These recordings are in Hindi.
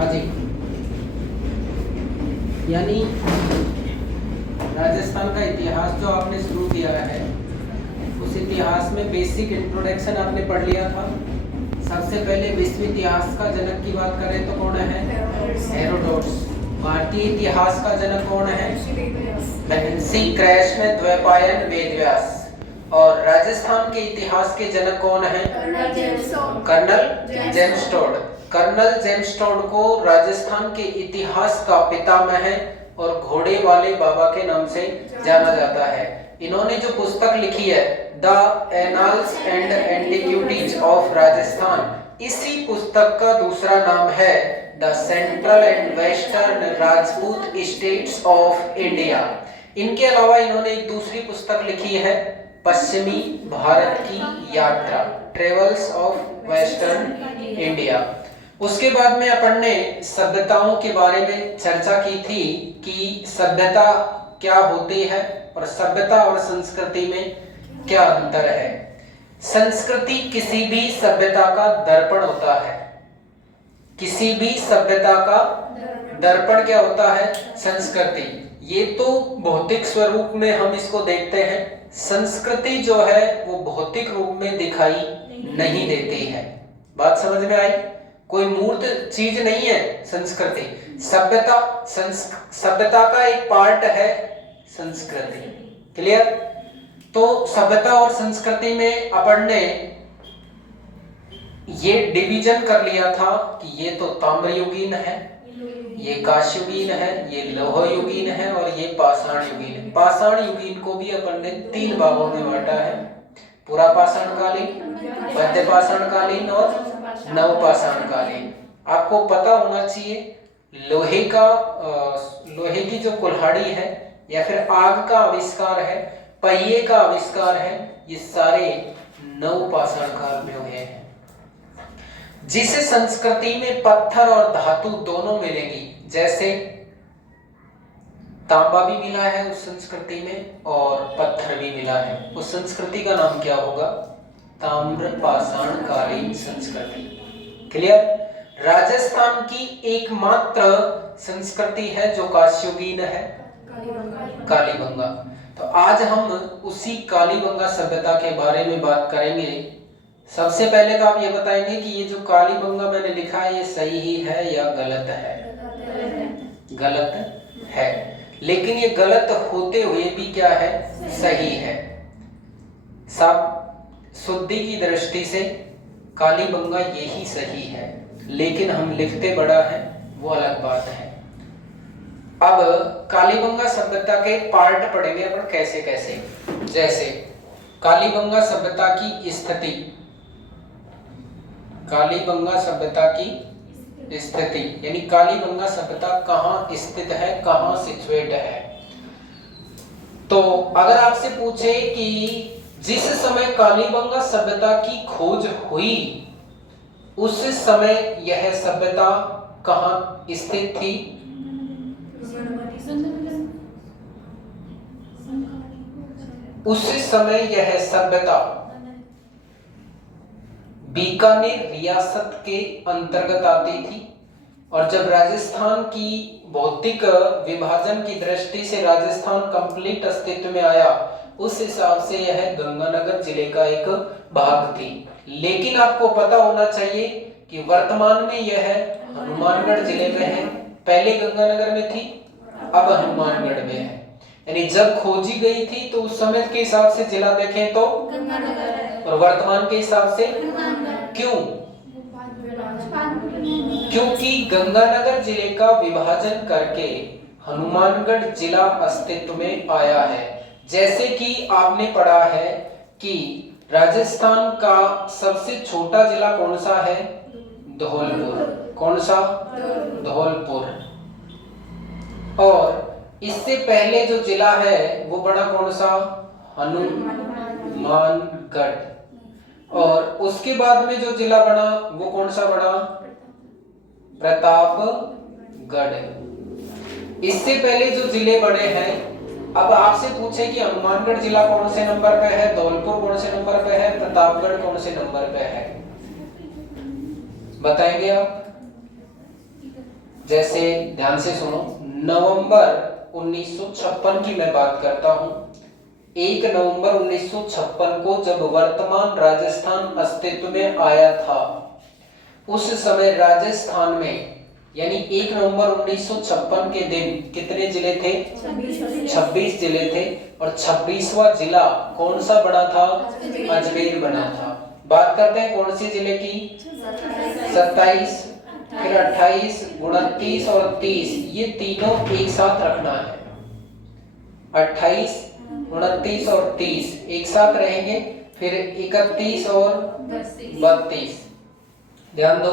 हाँ जी, यानी राजस्थान का इतिहास जो आपने शुरू किया है, उस इतिहास में बेसिक इंट्रोडक्शन आपने पढ़ लिया था। सबसे पहले विश्व इतिहास का जनक की बात करें तो कौन है? हेरोडोटस। भारतीय इतिहास का जनक कौन है? महर्षि कृष्ण द्वैपायन वेदव्यास। और राजस्थान के इतिहास के जनक कौन है? Colonel James Tod. Colonel James Tod को राजस्थान के इतिहास का पितामह और घोड़े वाले बाबा के नाम से जाना जाता है। इन्होंने जो पुस्तक लिखी है the annals and antiquities of Rajasthan, इसी पुस्तक का दूसरा नाम है the central and western Rajput states of India. इनके अलावा इन्होंने एक दूसरी पुस्तक लिखी है पश्चिमी भारत की यात्रा, ट्रेवल्स ऑफ वेस्टर्न इंडिया। उसके बाद में अपन ने सभ्यताओं के बारे में चर्चा की थी कि सभ्यता क्या होती है और सभ्यता और संस्कृति में क्या अंतर है। संस्कृति किसी भी सभ्यता का दर्पण होता है। किसी भी सभ्यता का दर्पण क्या होता है? संस्कृति। ये तो भौतिक स्वरूप में हम इसको देखते हैं। संस्कृति जो है वो भौतिक रूप में दिखाई नहीं देती है। बात समझ में आई? कोई मूर्त चीज नहीं है संस्कृति। सभ्यता का एक पार्ट है संस्कृति। क्लियर? तो सभ्यता और संस्कृति में अपन ने ये डिवीजन कर लिया था कि ये तो ताम्रयुगीन है, ये कांस्ययुगीन है, ये लौहयुगीन है और ये पाषाण युगीन है। पाषाण युगीन को भी अपन ने 3 भागों में बांटा है, पूरा पाषाण कालीन, मध्य पाषाण कालीन और नवपाषाण कालीन। आपको पता होना चाहिए लोहे की जो कुल्हाड़ी है या फिर आग का आविष्कार है, पहिए का आविष्कार है, ये सारे नवपाषाण काल में हुए हैं। जिस संस्कृति में पत्थर और धातु दोनों मिलेगी, जैसे तांबा भी मिला है उस संस्कृति में और पत्थर भी मिला है, उस संस्कृति का नाम क्या होगा? ताम्रपाषाण कालीन संस्कृति। क्लियर? राजस्थान की एकमात्र संस्कृति है जो कांस्ययुगीन है, कालीबंगा। तो आज हम उसी कालीबंगा सभ्यता के बारे में बात करेंगे। सबसे पहले तो आप ये बताएंगे कि ये जो कालीबंगा मैंने लिखा है ये सही ही है या गलत है? गलत है। लेकिन ये गलत होते हुए भी क्या है? सही है। सब शुद्धि की दृष्टि से कालीबंगा यही सही है, लेकिन हम लिखते बड़ा है वो अलग बात है। अब कालीबंगा सभ्यता के पार्ट पढ़ेंगे अपन कैसे कैसे। जैसे कालीबंगा सभ्यता की स्थिति, कालीबंगा सभ्यता की स्थिति यानी कालीबंगा सभ्यता कहाँ स्थित है, कहाँ सिचुएट है। तो अगर आपसे पूछे कि जिस समय कालीबंगा सभ्यता की खोज हुई उस समय यह सभ्यता कहाँ स्थित थी? उस समय यह सभ्यता बीकानेर रियासत के अंतर्गत आती थी। और जब राजस्थान की भौतिक विभाजन की दृष्टि से राजस्थान कंप्लीट अस्तित्व में आया, उस हिसाब से यह गंगानगर जिले का एक भाग थी। लेकिन आपको पता होना चाहिए कि वर्तमान में यह हनुमानगढ़ जिले में है। पहले गंगानगर में थी, अब हनुमानगढ़ में है। यानी जब खोजी गई थी तो उस समय के हिसाब से जिला देखें तो और वर्तमान के हिसाब से क्यों? क्योंकि गंगानगर जिले का विभाजन करके हनुमानगढ़ जिला अस्तित्व में आया है। जैसे कि आपने पढ़ा है कि राजस्थान का सबसे छोटा जिला कौन सा है? धौलपुर। कौन सा? धौलपुर। और इससे पहले जो जिला है वो बड़ा कौन सा? हनुमानगढ़। और उसके बाद में जो जिला बना वो कौन सा बना? प्रतापगढ़। इससे पहले जो जिले बड़े हैं, अब आपसे पूछे कि हनुमानगढ़ जिला कौन से नंबर पे है, धौलपुर कौन से नंबर पे है, प्रतापगढ़ कौन से नंबर पे है, बताएंगे आप? जैसे ध्यान से सुनो, नवंबर 1956 की मैं बात करता हूं। 1 नवंबर 1956 को जब वर्तमान राजस्थान अस्तित्व में आया था, उस समय राजस्थान में यानी 1 नवंबर 1956 के दिन कितने जिले थे? 26 जिले थे। और 26वां जिला कौन सा बना था? अजमेर बना था। बात करते हैं कौन से जिले की? 27, फिर 28, 29 और 30, ये तीनों एक साथ रखना है। 28, 29 और 30 एक साथ रहेंगे, फिर 31 और 32। ध्यान दो,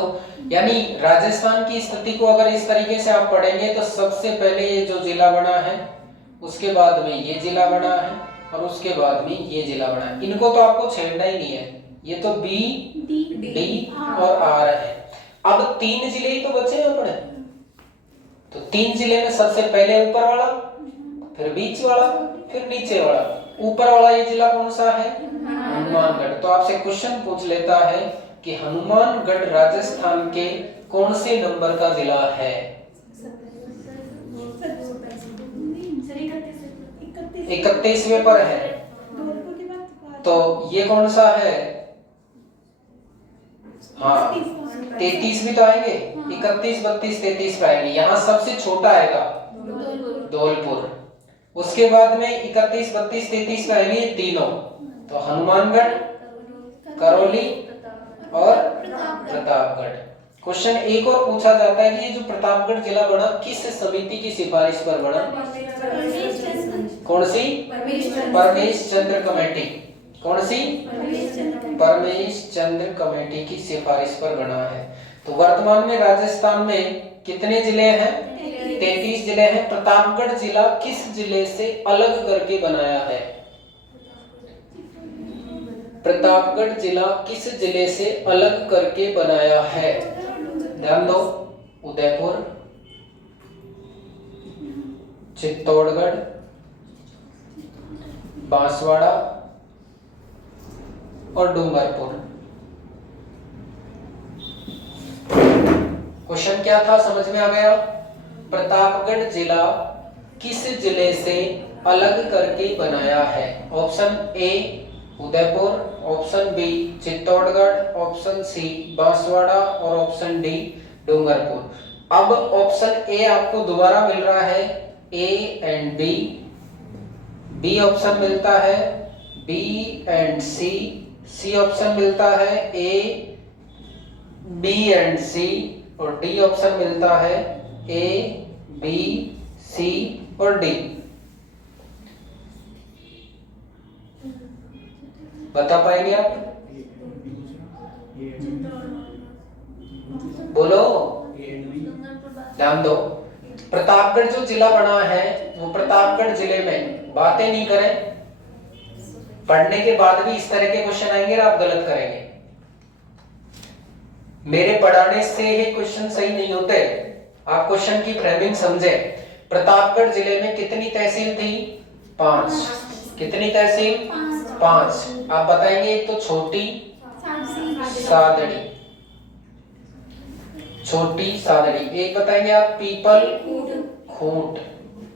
यानी राजस्थान की स्थिति को अगर इस तरीके से आप पढ़ेंगे तो सबसे पहले ये जो जिला बना है, उसके बाद में ये जिला बना है, और उसके बाद में ये जिला बना है। इनको तो आपको छेड़ना ही नहीं है, ये तो बी, डी और आर है। अब 3 जिले ही तो बचे हैं अपने, तो 3 जिले में सबसे पहले ऊपर वाला, फिर बीच वाला, फिर नीचे वाला। ऊपर वाला ये जिला कौन सा है? हनुमानगढ़। तो आपसे क्वेश्चन पूछ लेता है कि हनुमानगढ़ राजस्थान के कौन से नंबर का जिला है? 31वें पर है। तो ये कौन सा है? हाँ, 33 भी तो आएंगे। 31, 32, 33 पे आएंगे। यहाँ सबसे छोटा आएगा धौलपुर। उसके बाद में 31, 32, 33 पे आएंगे तीनों। तो हनुमानगढ़, करौली और प्रतापगढ़। क्वेश्चन एक और पूछा जाता है कि ये जो प्रतापगढ़ जिला बना किस समिति की सिफारिश पर बना? कौन सी? परमेश चंद्र कमेटी। कौन सी? परमेश चंद्र कमेटी की सिफारिश पर बना है। तो वर्तमान में राजस्थान में कितने जिले हैं? 33 जिले हैं। प्रतापगढ़ जिला किस जिले से अलग करके बनाया है? प्रतापगढ़ जिला किस जिले से अलग करके बनाया है? ध्यान दो, उदयपुर, चित्तौड़गढ़, बांसवाड़ा और डूंगरपुर। क्वेश्चन क्या था, समझ में आ गया? प्रतापगढ़ जिला किस जिले से अलग करके बनाया है? Option A Udaipur, option B Chittorgarh, option C Banswara और ऑप्शन डी डूंगरपुर। अब ऑप्शन ए आपको दोबारा मिल रहा है A and B, B option मिलता है B and C, C option मिलता है ए बी एंड सी, और डी ऑप्शन मिलता है ए बी सी और डी। बता पाएंगे आप? बोलो, ध्यान दो। प्रतापगढ़ जो जिला बना है वो प्रतापगढ़ जिले में, बातें नहीं करें, पढ़ने के बाद भी इस तरह के क्वेश्चन आएंगे और आप गलत करेंगे। मेरे पढ़ाने से ही क्वेश्चन सही नहीं होते, आप क्वेश्चन की फ्रेमिंग समझे। प्रतापगढ़ जिले में कितनी तहसील थी? 5। कितनी तहसील? 5। आप बताएंगे एक तो छोटी सादड़ी, छोटी सादड़ी। एक बताएंगे आप पीपल खूंट,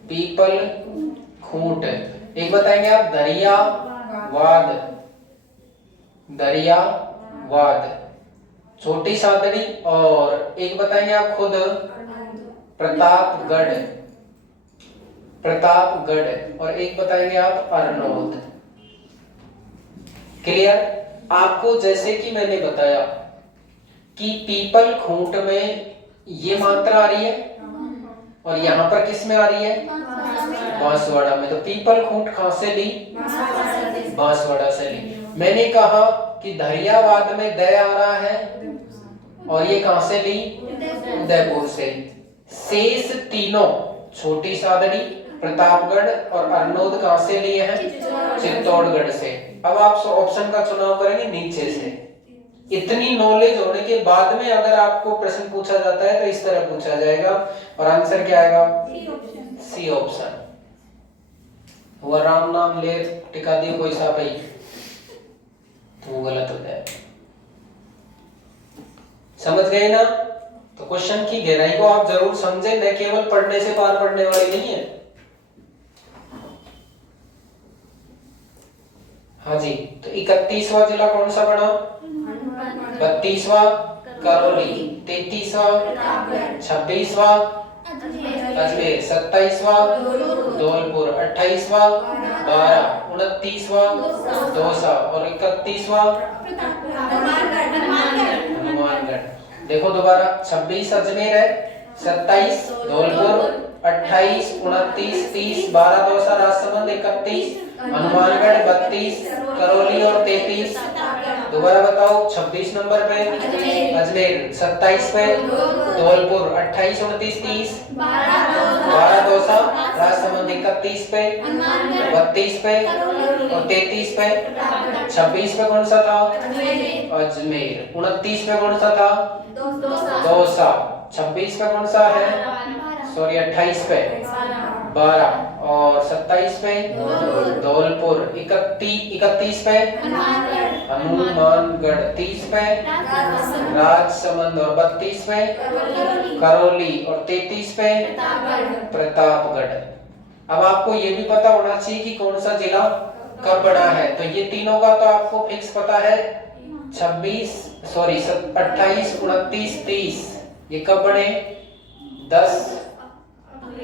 पीपल खूंट। एक बताएंगे आप दरियावाद, दरियावाद, छोटी सादड़ी। और एक बताएंगे आप खुद प्रतापगढ़, प्रतापगढ़। और एक बताएंगे आप अरनोद। क्लियर? आपको जैसे कि मैंने बताया कि पीपल खूंट में ये मात्रा आ रही है और यहां पर किस में आ रही है? बांसवाड़ा में। तो पीपल खूंट कहां से ली? बांसवाड़ा से ली। मैंने कहा कि दरियावाद में द आ रहा है और ये कहां से ली? उदयपुर से। शेष तीनों छोटी सादड़ी, प्रतापगढ़ और अरनोद कहां से लिए हैं? चित्तौड़गढ़ से। अब आप ऑप्शन का चुनाव करेंगे नीचे से। इतनी नॉलेज होने के बाद में अगर आपको प्रश्न पूछा जाता है तो इस तरह पूछा जाएगा और आंसर क्या आएगा? C option. वो राम नाम ले टिका दिए कोई सा भाई, तो वो गलत हो जाए। समझ गए ना? तो क्वेश्चन की गहराई को आप जरूर समझें, न केवल पढ़ने से पार पड़ने वाली नहीं है। हाँ जी, तो 31वां जिला कौन सा बना? 32वां करौली, 33वां 26वां अजमेर, 27वां धौलपुर, 28वां 12, 29वां दौसा और 31वां हनुमानगढ़। देखो दोबारा, 26 अजमेर है, 27 धौलपुर, 28 29 30 12 दौसा राजसमंद, 31 हनुमानगढ़, 32 करौली और 33 दोबारा बताओ। 26 नंबर पे अजमेर, 27 पे धौलपुर, 28 29 30 12 दौसा राजसमंद, 31 पे 32 पे और 33 पे। 26 पे कौन सा था? अजमेर। 29 पे कौन सा था? दौसा। 26 पे कौन सा है? सॉरी 28 पे 12 और 27 पे धौलपुर, 31 पे हनुमानगढ़, 30 पे राजसमंद और 32 पे करौली और 33 पे प्रतापगढ़। अब आपको ये भी पता होना चाहिए कि कौन सा जिला कब बना है। तो ये तीनों का तो आपको फिक्स पता है। 28 29 30 ये कब बने? 10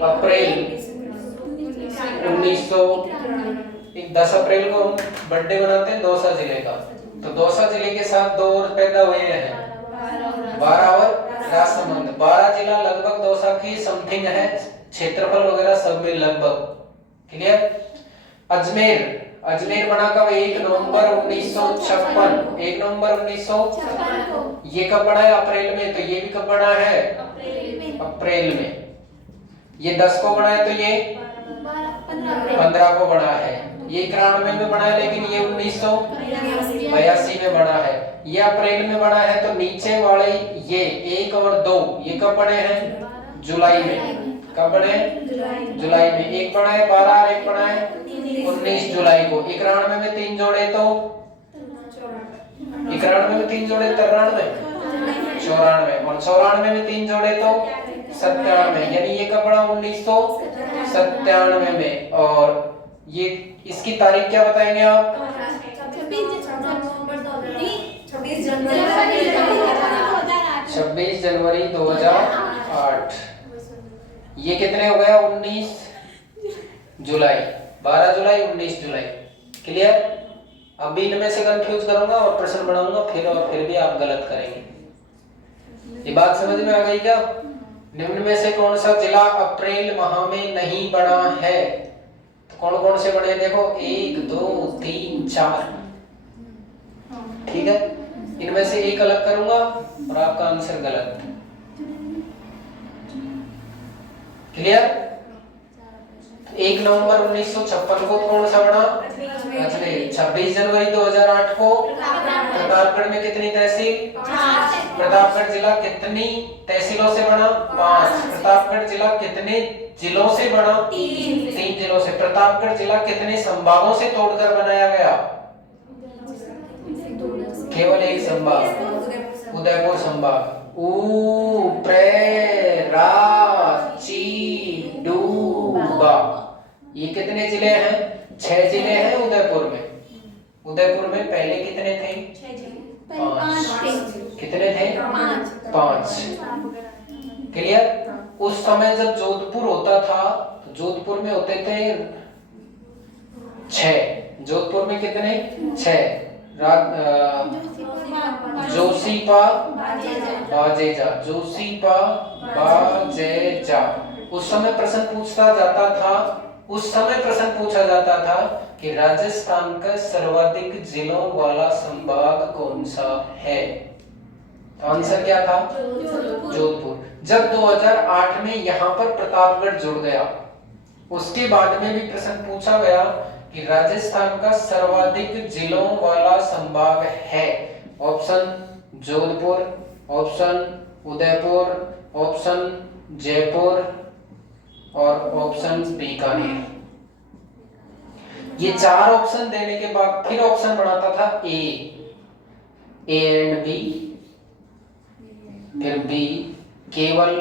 अप्रैल 1900। 10 अप्रैल को हम बर्थडे मनाते हैं दौसा जिले का। तो दौसा जिले के साथ 2 और पैदा हुए हैं, 12 और राजसमंद। 12 जिला लगभग दौसा की समथिंग है, क्षेत्रफल वगैरह सब में लगभग। क्लियर? अजमेर बना कब? 1 नवंबर 1956। 1 नवंबर 1956। ये कब बना है? अप्रैल में। तो ये भी कब बना है? अप्रैल में। ये 10 को बना है तो ये 15 को बना है। ये 91 में बना है, लेकिन ये 1982 में बना है। ये अप्रैल में बना है। तो नीचे वाले ये 1 और 2 ये कब बने हैं? जुलाई में। कब बने? जुलाई में। एक बना है 12 और एक बना है 19 जुलाई को। 91 में 3 जोड़े तो 91 में 3 जोड़े 93 94 और 94 में 3 जोड़े तो 97। यानी ये कब बना? 1997 में। और ये इसकी तारीख क्या बताएंगे आप? 26 जनवरी 2008। ये कितने हो गया? 19 जुलाई, 12 जुलाई 19 जुलाई। क्लियर? अब इनमें से कंफ्यूज करूंगा और प्रश्न बनाऊंगा, फिर भी आप गलत करेंगे। ये बात समझ में आ गई क्या? निम्न में से कौन सा जिला अप्रैल माह में नहीं बना है? तो कौन कौन से बने? देखो 1 2 3 4। ठीक है, इनमें से एक अलग करूंगा और आपका आंसर गलत। क्लियर? 1 नवंबर 1956 को कौन सा बना? अजमेर। 26 जनवरी 2008 को प्रतापगढ़ में कितनी तहसील? प्रतापगढ़ जिला कितनी तहसीलों से बना? 5। प्रतापगढ़ जिला कितने जिलों से बना? 3 जिलों से। प्रतापगढ़ जिला कितने संभागों से तोड़कर बनाया गया? केवल एक संभाग, उदयपुर संभाग। ऊ प्रे रा ची डूबा, ये कितने जिले हैं? 6 जिले हैं उदयपुर में। उदयपुर में पहले कितने थे? 5। कितने थे? 5। क्लियर? उस समय जब जोधपुर होता था तो जोधपुर में होते थे 6। जोधपुर में कितने? 6। जोशीपा बाजेजा, जोशीपा बाजेजा। उस समय प्रश्न पूछा जाता था कि राजस्थान का सर्वाधिक जिलों वाला संभाग कौन सा है? आंसर क्या था? जोधपुर। जब 2008 में यहाँ पर प्रतापगढ़ जुड़ गया, उसके बाद में भी प्रश्न पूछा गया कि राजस्थान का सर्वाधिक जिलों वाला संभाग है। Option Jodhpur, option Udaipur, option Jaipur और ऑप्शन बीकानेर। ये 4 ऑप्शन देने के बाद फिर ऑप्शन बनाता था ए एंड बी, फिर बी केवल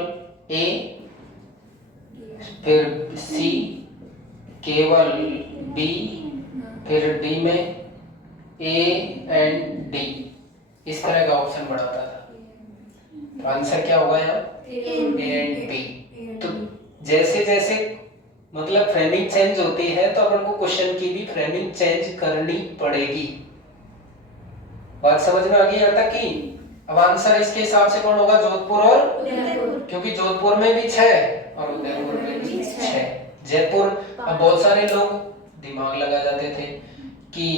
ए, फिर सी, केवल बी, फिर डी में ए एंड डी, इस तरह का ऑप्शन बनाता था। तो आंसर क्या होगा यहाँ? A and B. तो जैसे जैसे मतलब फ्रेमिंग चेंज होती है तो अपन को क्वेश्चन की भी फ्रेमिंग चेंज करनी पड़ेगी। बात समझ में आ गई यहाँ तक की? अब आंसर इसके हिसाब से कौन होगा? जोधपुर और उदयपुर, क्योंकि जोधपुर में भी 6 और उदयपुर में भी 6। जयपुर, अब बहुत सारे लोग दिमाग लगा जाते थे कि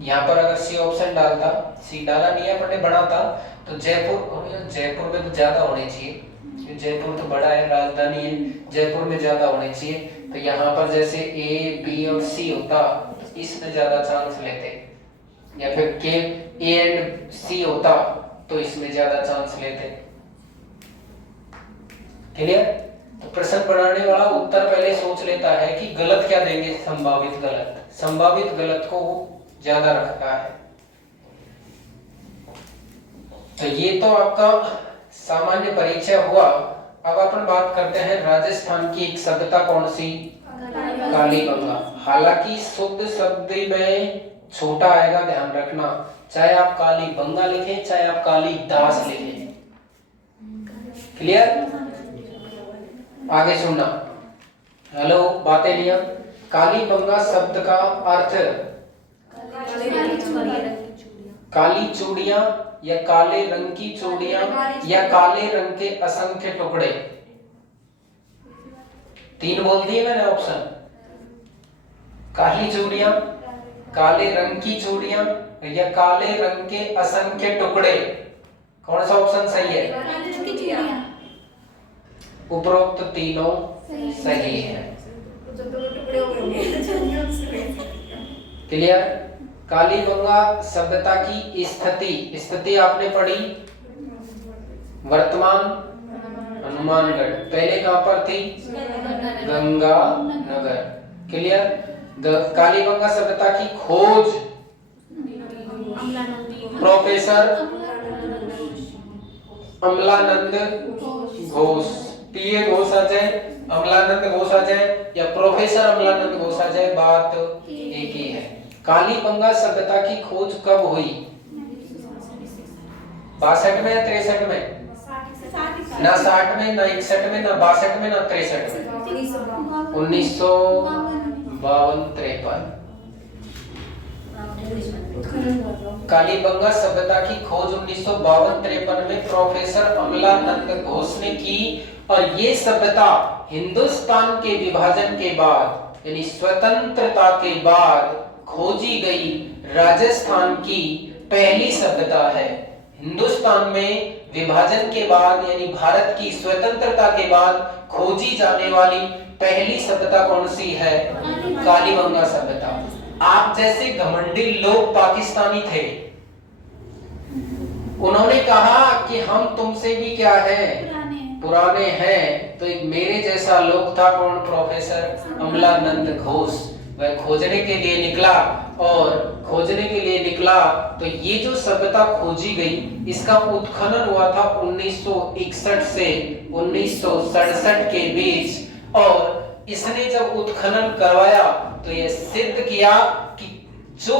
यहाँ पर अगर सी ऑप्शन डालता, सी डाला नहीं है अपने बनाता, तो जयपुर में तो ज्यादा होने चाहिए, जयपुर तो बड़ा है, राजधानी है, जयपुर में ज्यादा होने चाहिए। तो यहाँ पर जैसे ए बी और सी होता तो इसमें ज्यादा चांस लेते, या फिर के ए एंड सी होता तो इसमें ज्यादा चांस लेते। क्लियर? तो प्रश्न बनाने वाला उत्तर पहले सोच लेता है कि गलत क्या देंगे, संभावित गलत को ज्यादा रखता है। तो ये तो आपका सामान्य परिचय हुआ। अब अपन बात करते हैं राजस्थान की एक सभ्यता कौन सी? कालीबंगा। हालांकि शुद्ध शब्द में छोटा आएगा, ध्यान रखना, चाहे आप कालीबंगा लिखें चाहे आप कालिदास लिखें। क्लियर? आगे सुनना। हेलो, बातें लिया। कालीबंगा शब्द का अर्थ काली चूड़ियां या काले रंग की चूड़ियां या काले रंग के असंख्य टुकड़े। 3 बोल दिए मैंने ऑप्शन। काली चूड़ियां, काले रंग की चूड़ियां या काले रंग के असंख्य टुकड़े। कौन सा ऑप्शन सही है? उपरोक्त तीनों सही है। क्लियर? कालीबंगा सभ्यता की स्थिति आपने पढ़ी, वर्तमान हनुमानगढ़, पहले कहां पर थी? गंगानगर। क्लियर? कालीबंगा सभ्यता की खोज प्रोफेसर अमलानंद घोष, पीए घोष आ जाए, अमलानंद घोष आ जाए या प्रोफेसर अमलानंद घोष आ जाए, बात एक ही है। कालीबंगा सभ्यता की खोज कब हुई? 62 में या 63 में? ना 60 में, ना 61 में, ना 62 में, ना 63 में। 1952-53। कालीबंगा सभ्यता की खोज 1952-53 में प्रोफेसर अमलानंद घोष ने की, और ये सभ्यता हिंदुस्तान के विभाजन के बाद यानी स्वतंत्रता के बाद खोजी गई राजस्थान की पहली सभ्यता है। हिंदुस्तान में विभाजन के बाद यानी भारत की स्वतंत्रता के बाद खोजी जाने वाली पहली सभ्यता कौन सी है? कालीबंगा सभ्यता। आप जैसे घमंडी लोग पाकिस्तानी थे, उन्होंने कहा कि हम तुमसे भी क्या है, पुराने हैं। तो एक मेरे जैसा लोग था, कौन? प्रोफेसर अमलानंद घोष। वह खोजने के लिए निकला, और खोजने के लिए निकला तो ये जो सभ्यता खोजी गई इसका उत्खनन हुआ था 1961 से 1967 के बीच। और इसने जब उत्खनन करवाया तो यह सिद्ध किया कि जो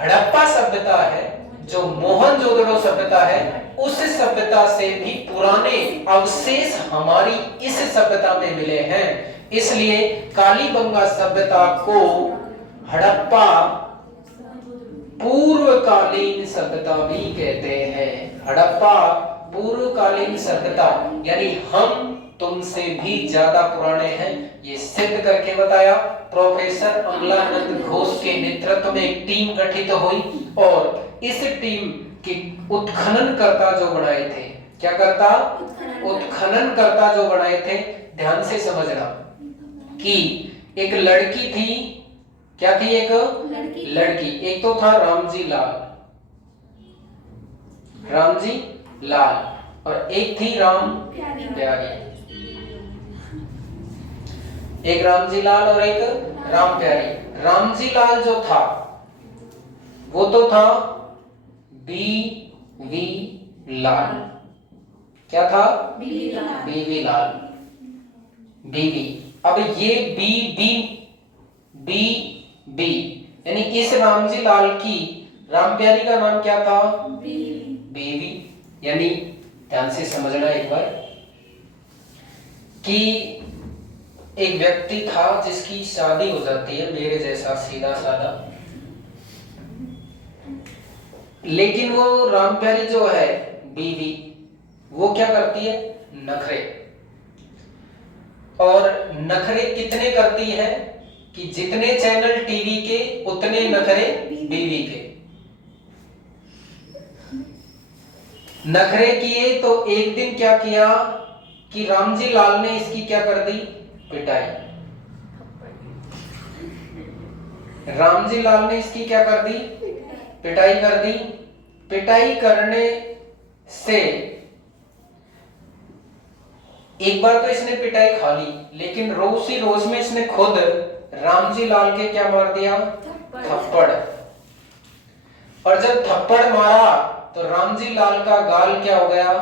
हड़प्पा सभ्यता है, जो मोहनजोदड़ो सभ्यता है, उस सभ्यता से भी पुराने अवशेष हमारी इस सभ्यता में मिले हैं। इसलिए कालीबंगा सभ्यता को हड़प्पा पूर्वकालीन सभ्यता भी कहते हैं। हड़प्पा पूर्वकालीन सभ्यता यानी हम तुमसे भी ज्यादा पुराने हैं, ये सिद्ध करके बताया। प्रोफेसर अमलानंद घोष के नेतृत्व में एक टीम गठित हुई, और इस टीम के उत्खननकर्ता जो बनाए थे, क्या करता? उत्खननकर्ता जो बनाए थे। ध्यान से समझना कि एक लड़की थी, क्या थी? एक लड़की। एक तो था रामजी लाल, और एक थी राम प्यारी। एक रामजी लाल और एक राम प्यारी। रामजी लाल जो था वो तो था बी वी लाल, क्या था? बीवी बीवी लाल, बीवी। अब ये बी बी बी बी यानी इस रामजी लाल की राम प्यारी का नाम क्या था? बीवी। यानी ध्यान से समझना एक बार कि एक व्यक्ति था जिसकी शादी हो जाती है, मेरे जैसा सीधा साधा, लेकिन वो राम प्यारी जो है बीवी, वो क्या करती है? नखरे। और नखरे कितने करती है कि जितने चैनल टीवी के उतने नखरे बीवी के। नखरे किए तो एक दिन क्या किया कि रामजी लाल ने इसकी क्या कर दी? पिटाई। रामजी लाल ने इसकी क्या कर दी? पिटाई कर दी। पिटाई करने से एक बार तो इसने पिटाई खा ली, लेकिन रोज ही रोज में इसने खुद रामजी लाल के क्या मार दिया? थप्पड़। और जब थप्पड़ मारा तो रामजी लाल का गाल क्या हो गया?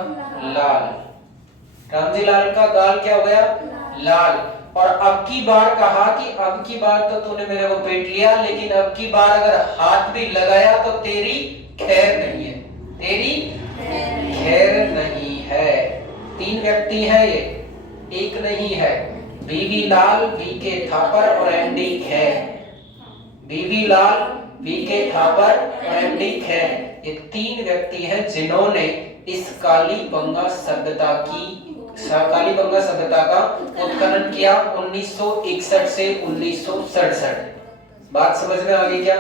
लाल। रामजी लाल का गाल क्या हो गया? लाल। और अब की बार कहा कि अब की बार तो तूने मेरे को पीट लिया, लेकिन अब की बार अगर हाथ भी लगाया तो तेरी खैर नहीं है, तेरी खैर नहीं है। 3 व्यक्ति है ये, एक नहीं है। बीवी लाल, वीके थापर और एमडी खैर। बीवी लाल, वीके थापर और एमडी खैर, ये 3 व्यक्ति हैं जिन्होंने इस कालीबंगा सभ्यता का उत्खनन किया 1961 से 1967। बात समझ में आ गई क्या?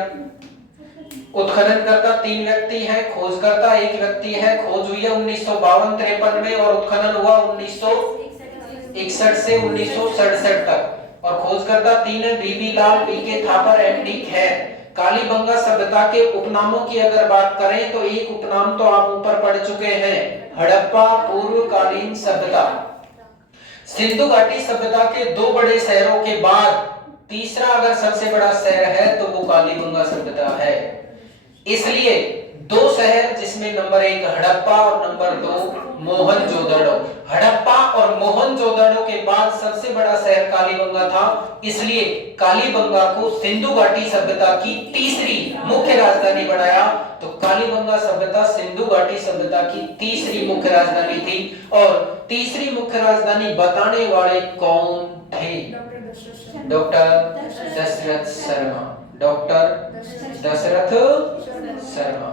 उत्खनन करता 3 व्यक्ति हैं, खोज करता 1 व्यक्ति है। खोज हुई है 1952-53 में और उत्खनन हुआ 1961 से 1967 तक। और खोज करता 3 है, बीबी लाल, वीके थापर, एमडी खैर। कालीबंगा सभ्यता के उपनामों की अगर बात करें तो एक उपनाम तो आप ऊपर पढ़ चुके हैं, हड़प्पा पूर्वकालीन सभ्यता। सिंधु घाटी सभ्यता के 2 बड़े शहरों के बाद तीसरा अगर सबसे बड़ा शहर है तो वो कालीबंगा सभ्यता है। इसलिए 2 शहर जिसमें नंबर 1 हड़प्पा और नंबर 2 मोहनजोदड़ो। हड़प्पा और मोहनजोदड़ो के बाद सबसे बड़ा शहर कालीबंगा था, इसलिए कालीबंगा को सिंधु घाटी सभ्यता की तीसरी मुख्य राजधानी बनाया। तो कालीबंगा सभ्यता सिंधु घाटी सभ्यता की तीसरी मुख्य राजधानी थी। और तीसरी मुख्य राजधानी बताने वाले कौन थे? डॉक्टर दशरथ शर्मा। डॉक्टर दशरथ शर्मा।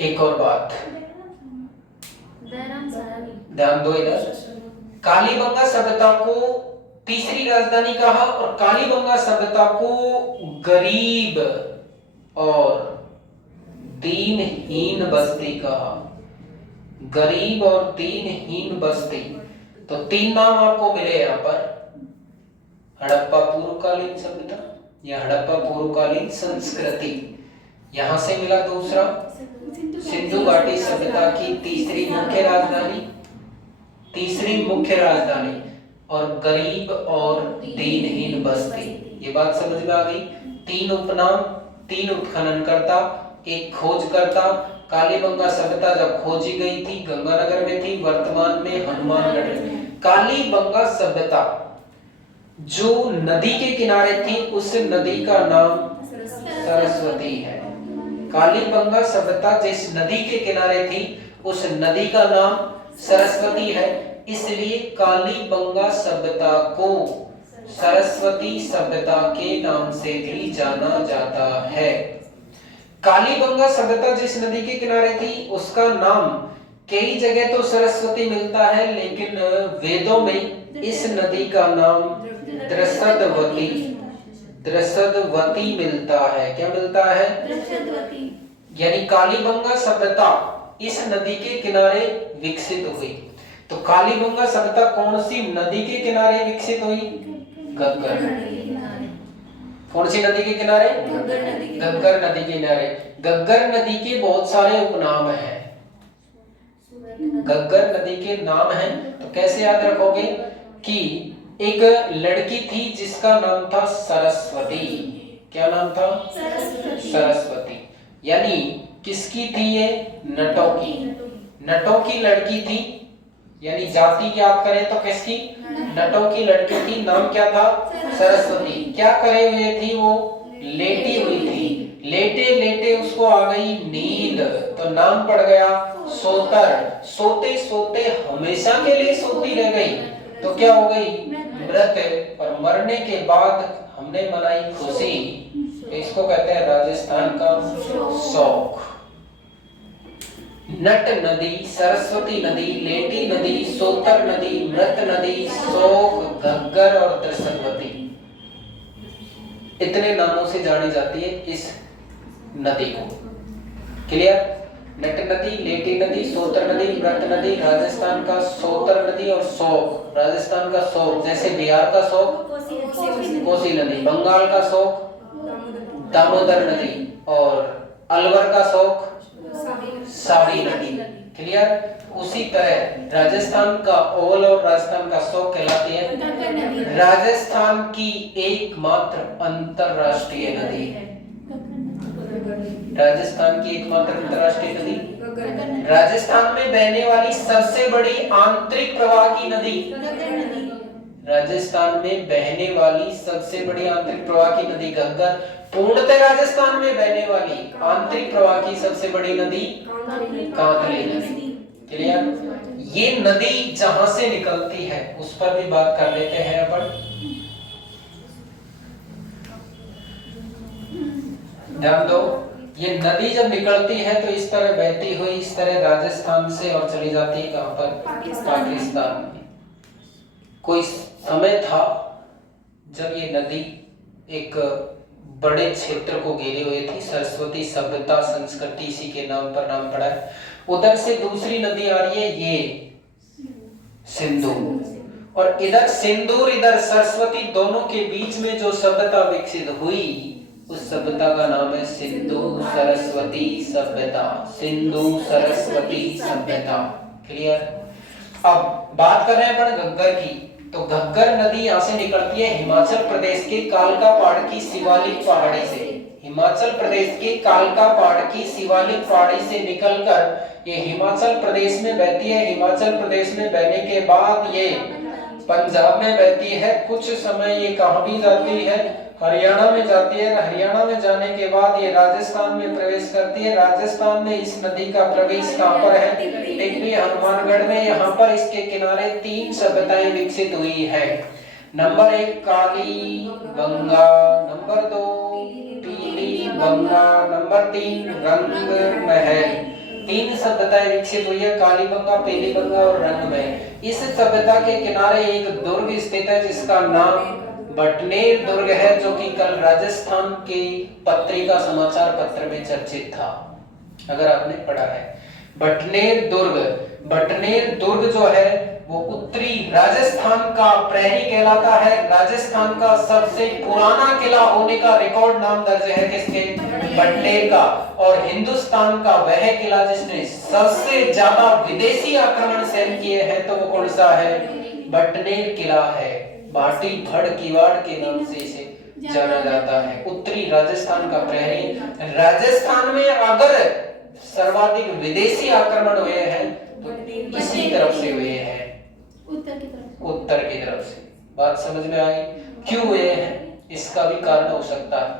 एक और बात ध्यान दो इधर, कालीबंगा सभ्यता को तीसरी राजधानी कहा और कालीबंगा सभ्यता को गरीब और दीनहीन बस्ती कहा। गरीब और दीनहीन बस्ती। तो 3 नाम आपको मिले यहाँ पर, हड़प्पा पूर्वकालीन सभ्यता या हड़प्पा पूर्वकालीन संस्कृति, यहां से मिला दूसरा सिंधु घाटी सभ्यता की तीसरी मुख्य राजधानी और गरीब और दीनहीन बस्ती। ये बात समझ में आ गई? 3 उपनाम, 3 उत्खननकर्ता, 1 खोजकर्ता। कालीबंगा सभ्यता जब खोजी गई थी गंगानगर में थी, वर्तमान में हनुमानगढ़ में। कालीबंगा सभ्यता जो नदी के किनारे थी उस नदी का नाम सरस्वती है। कालीबंगा सभ्यता जिस नदी के किनारे थी उस नदी का नाम सरस्वती है, इसलिए कालीबंगा सभ्यता को सरस्वती सभ्यता के नाम से भी जाना जाता है। कालीबंगा सभ्यता जिस नदी के किनारे थी उसका नाम कई जगह तो सरस्वती मिलता है, लेकिन वेदों में इस नदी का नाम द्रसदवती मिलता है। क्या मिलता है? यानी कालीबंगा सभ्यता इस नदी के किनारे विकसित हुई। तो कालीबंगा सभ्यता कौन सी नदी के किनारे विकसित हुई? गग्गर। कौन सी नदी के किनारे? गग्गर नदी के किनारे। गग्गर नदी के बहुत सारे उपनाम हैं। गग्गर नदी के नाम हैं, तो कैसे याद रखोगे कि एक लड़की थी जिसका नाम था सरस्वती। क्या नाम था? सरस्वती। यानी किसकी थी ये? नटों की। नटों की लड़की थी, यानी जाति याद करें तो किसकी? नटों की लड़की थी। नाम क्या था? सरस्वती। क्या करे हुए थी वो? लेटी हुई थी। लेटे लेटे उसको आ गई नींद, तो नाम पड़ गया सोतर। सोते सोते हमेशा के लिए सोती रह गई, तो क्या हो गई? मृत। और मरने के बाद हमने मनाई खुशी, तो इसको कहते हैं राजस्थान का शोक। नट नदी, सरस्वती नदी, लेटी नदी, सोतर नदी, मृत नदी, शोक, घग्गर और त्रिशतवती, इतने नामों से जानी जाती है इस नदी को। क्लियर? नट नदी, लेटी नदी, सोतर नदी, मृत नदी, राजस्थान का सोतर नदी और शोक, राजस्थान का शोक। जैसे बिहार का शोक कोसी नदी, बंगाल का शोक दामोदर नदी और अलवर का शोक सावी नदी। क्लियर? उसी तरह राजस्थान का ओवल और राजस्थान का शोक कहलाती है राजस्थान की एकमात्र अंतरराष्ट्रीय नदी। राजस्थान की एकमात्र अंतरराष्ट्रीय नदी, राजस्थान में बहने वाली सबसे बड़ी आंतरिक प्रवाह की नदी, राजस्थान में बहने वाली सबसे बड़ी आंतरिक प्रवाह की नदी घग्गर। पूर्णतः राजस्थान में बहने वाली आंतरिक प्रवाह की सबसे बड़ी नदी कांतली नदी। क्लियर? ये नदी जहां से निकलती है उस पर भी बात कर लेते हैं अपन। ध्यान दो, ये नदी जब निकलती है तो इस तरह बहती हुई इस तरह राजस्थान से और चली जाती है कहां पर? पाकिस्तान में। कोई समय था जब ये नदी एक बड़े क्षेत्र को घेरे हुए थी। सरस्वती सभ्यता संस्कृति इसी के नाम पर नाम पड़ा है। उधर से दूसरी नदी आ रही है ये सिंधु, और इधर सिंदूर इधर सरस्वती, दोनों के बीच में जो सभ्यता विकसित हुई उस सभ्यता का नाम है सिंधु सरस्वती सभ्यता। सिंधु सरस्वती सभ्यता। क्लियर? अब बात कर रहे हैं अपन घग्गर की। तो घग्गर नदी यहाँ से निकलती है हिमाचल प्रदेश के कालका पहाड़ की शिवालिक पहाड़ी से। हिमाचल प्रदेश के कालका पहाड़ की शिवालिक पहाड़ी से निकलकर ये हिमाचल प्रदेश में बहती है। हिमाचल प्रदेश में बहने के बाद ये पंजाब में बहती है। कुछ समय ये कहां भी जाती है? हरियाणा में जाती है। हरियाणा में जाने के बाद ये राजस्थान में प्रवेश करती है। राजस्थान में इस नदी का प्रवेश कहां पर है? टिकरी हनुमानगढ़ में। यहाँ पर इसके किनारे 3 सभ्यताएं विकसित हुई है। नंबर 1 काली गंगा, नंबर 2 पीली गंगा, नंबर 3 रंग महल। 3 सभ्यताएं विकसित हुई है, काली गंगा, पीली गंगा और रंग महल। इस सभ्यता के किनारे एक दुर्ग स्थित है जिसका नाम बटनेर दुर्ग है, जो कि कल राजस्थान के पत्रिका समाचार पत्र में चर्चित था, अगर आपने पढ़ा है। बटनेर दुर्ग जो है वो उत्तरी राजस्थान का प्रहरी कहलाता है। राजस्थान का सबसे पुराना किला होने का रिकॉर्ड नाम दर्ज है किसके? बटनेर का। और हिंदुस्तान का वह किला जिसने सबसे ज्यादा विदेशी आक्रमण सहन किए हैं, तो वो कौन सा है? बटनेर किला है। भाटी फड़ किवाड़ के नाम से इसे जाना जाता है। उत्तरी राजस्थान का प्रहरी। राजस्थान में अगर सर्वाधिक विदेशी आक्रमण हुए हैं तो इसी तरफ से हुए हैं, उत्तर की तरफ से। बात समझ में आई? क्यों हुए हैं इसका भी कारण हो सकता है,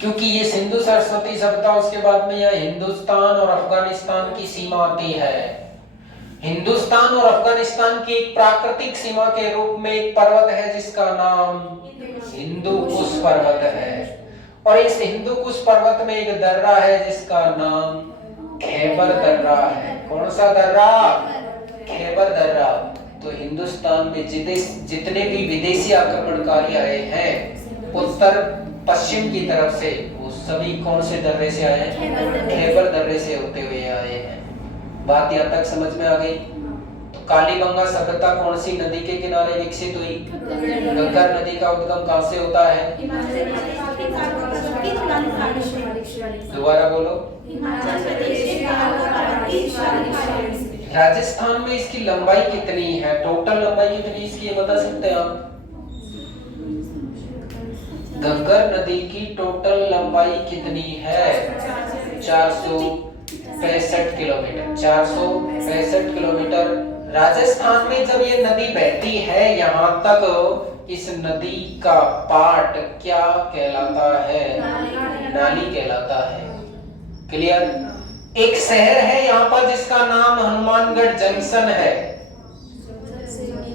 क्योंकि ये सिंधु सरस्वती सभ्यता, उसके बाद में यह हिंदुस्तान और अफगानिस्तान की सीमा आती है। हिंदुस्तान और अफगानिस्तान की एक प्राकृतिक सीमा के रूप में एक पर्वत है जिसका नाम हिंदू कुश पर्वत है। और इस हिंदू कुश पर्वत में एक दर्रा है जिसका नाम खैबर दर्रा है। कौन सा दर्रा? खैबर दर्रा। तो हिंदुस्तान में जितने भी विदेशी आक्रमणकारी आए हैं उत्तर पश्चिम की तरफ से, वो सभी कौन से दर्रे से आए हैं? खैबर दर्रे से होते हुए आए हैं। बात यहाँ तक समझ में आ गई? तो कालीबंगा सभ्यता कौन सी नदी के किनारे विकसित हुई? घग्गर नदी का उद्गम कहां से होता है? दोबारा बोलो। राजस्थान में इसकी लंबाई कितनी है? टोटल लंबाई कितनी इसकी ये बता सकते हैं आप? घग्गर नदी की टोटल लंबाई कितनी है? 400 465 किलोमीटर, 465 किलोमीटर। राजस्थान में जब ये नदी बहती है यहाँ तक, इस नदी का पार्ट क्या कहलाता है? नाली कहलाता है। क्लियर? एक शहर है यहाँ पर जिसका नाम हनुमानगढ़ जंक्शन है,